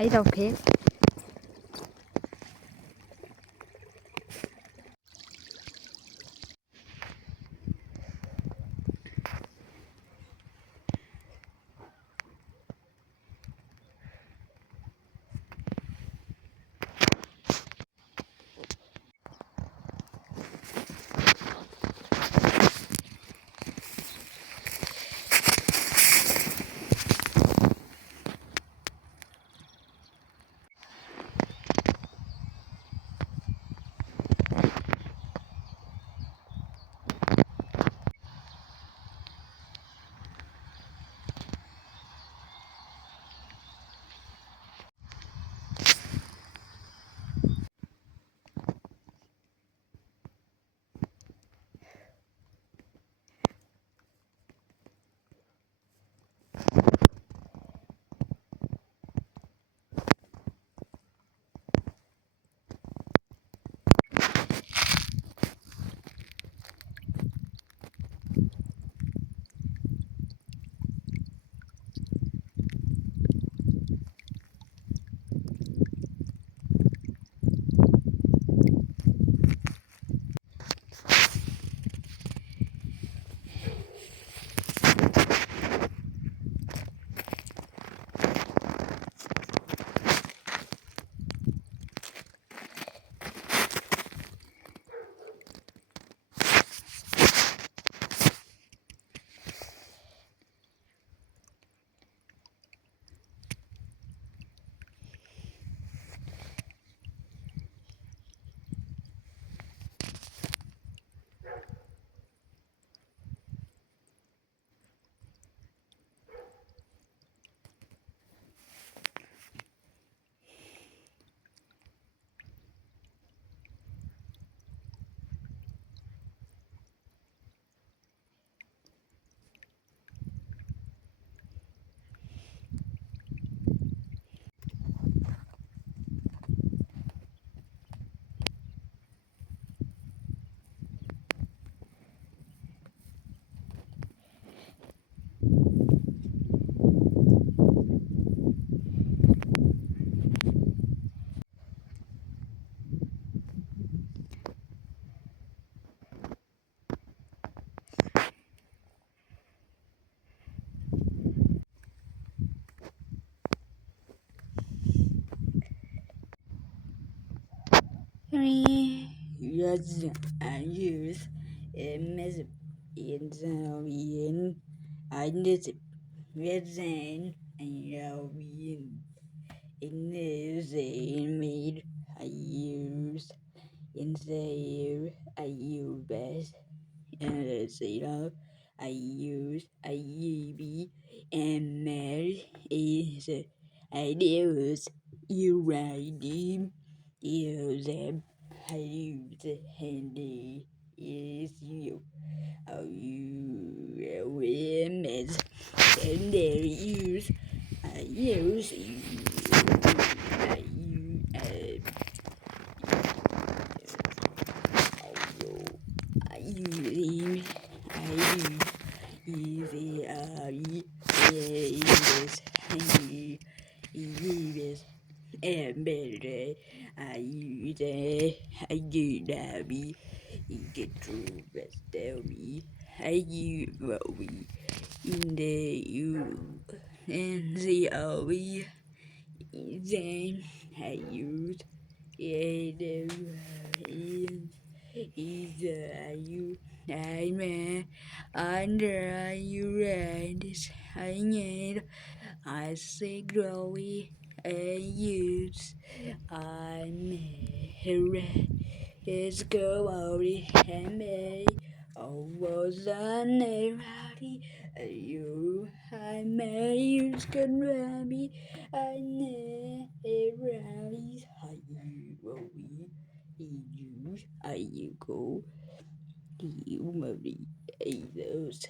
ấy đâu thiệt. Yes, I use a message in the I need reason and in the made I use in the I use best and the I use IEB and Mary is I use you writing use them I use handy is you awareness and there use I use you I use I use Yes, embedded. I use I do that me. You get through best tell me. I use what we in the you and the we then I use yeah is you I'm under you and I need I say glory I use I'm here is glory and me was an errati you I may use glory I never I will use I go you movie those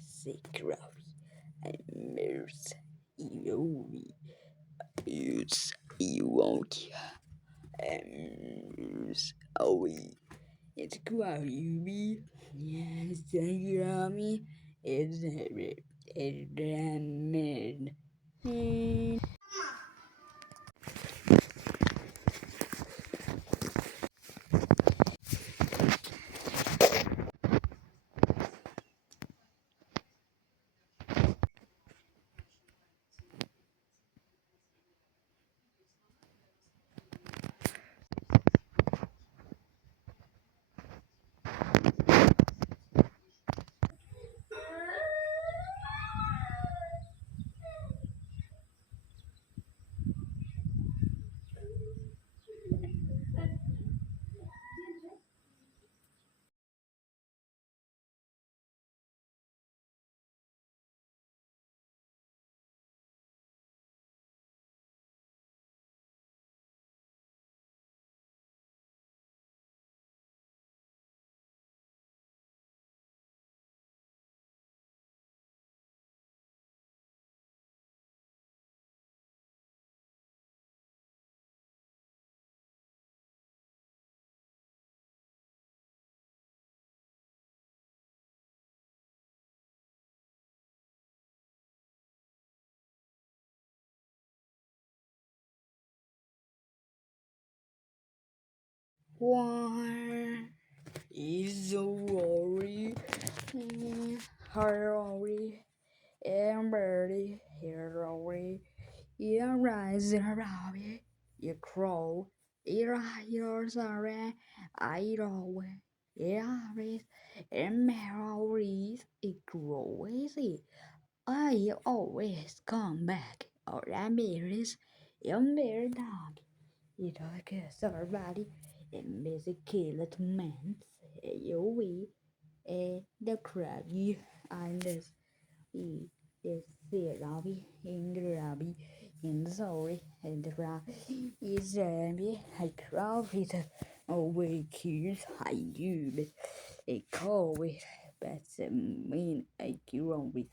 secret and mirrors you use you won't use it's glory yes you it's a man War is a worry, hurry, and birdie, hurry, you rise around it, you crow, you're sorry, I always, and memories, it grows, I always come back, or I'm your dog. You talk somebody and basically let man you we the crabby and this rabbi in the rabbi in the sorry and the rabbi is I crowd it away kids I do but a call with but mean I grow with